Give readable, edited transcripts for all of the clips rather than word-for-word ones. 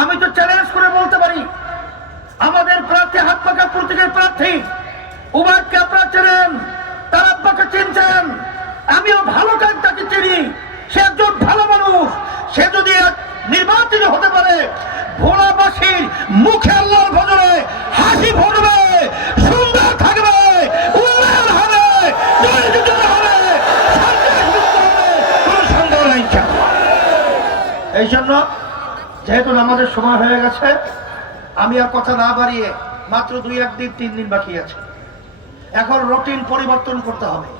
আমি তো চ্যালেঞ্জ করে বলতে পারি, আমাদের প্রার্থী হাতপাখা প্রতীকের প্রার্থী উবাইদকে আপনারা চেনেন, তার আব্বাকে চিনছেন, আমিও ভালো তাকে চিনি। সে একজন ভালো মানুষ। সে যদি নির্বাচিত হতে পারে, ভোলাবাসীর মুখে আল্লাহর ভজনে হাসি ফুটবে, সুন্দর থাকবে, উন্নয়ন হবে, হবে, কোনো সন্দেহ নাই। এই জন্য যেহেতু নামাজের সময় হয়ে গেছে, আমি আর কথা না বাড়িয়ে, মাত্র 2-1 দিন 3 দিন বাকি আছে, এখন রুটিন পরিবর্তন করতে হবে।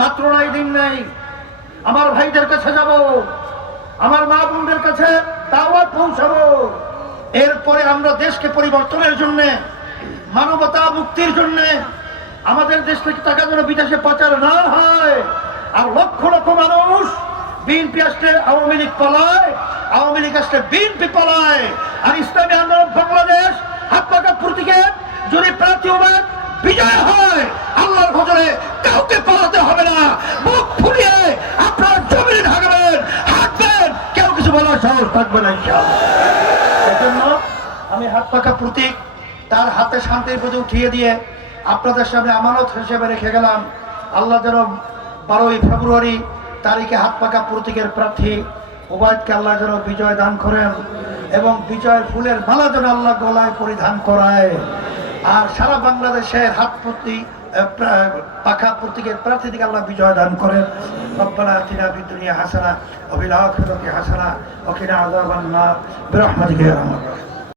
রাত্র নাই দিন নাই, আমার ভাইদের কাছে যাব, আমার মা বোনদের কাছে দাওয়াত পৌঁছাবো। এরপরে আমরা দেশকে পরিবর্তনের জন্য, মানবতা মুক্তির জন্য, আমাদের দেশ থেকে টাকা যেন বিদেশে পাচার না হয়, আর লক্ষ লক্ষ মানুষ বিএনপি আসলে আওয়ামী লীগ পালায়, আওয়ামী লীগ আসলে বিএনপি পালায়, আর ইসলামী আন্দোলন বাংলাদেশ হাতপাখা প্রতীকে যদি প্রার্থী উবাইদ বিজয় হয়, আল্লাহর ভজনে কাউকে পালাতে হবে না, মুখ ফুলিয়ে আপনারা জমিনে থাকবেন, হাঁটবেন, কেউ কিছু বলার সাহস থাকবে না ইনশাআল্লাহ। এজন্য আমি হাতপাখা প্রতীক তার হাতে শান্তির প্রতি উঠিয়ে দিয়ে আপনাদের সামনে আমানত হিসেবে রেখে গেলাম। আল্লাহ যেন 12ই ফেব্রুয়ারি তারিখে হাতপাখা প্রতীকের প্রার্থী উবাইদকে আল্লাহ যেন বিজয় দান করেন, এবং বিজয়ের ফুলের মালা যেন আল্লাহ গলায় পরিধান করায়। আর সারা বাংলাদেশের পাখা প্রতীকের প্রার্থীকে আল্লাহ বিজয় দান করেন। রব্বানা আতিনা ফিদ দুনিয়া হাসানা ওয়া ফিল আখিরাতি হাসানা ওয়া কিনা আযাবান নার বিরহমাতিকা ইয়া আরহামার রাহিমিন।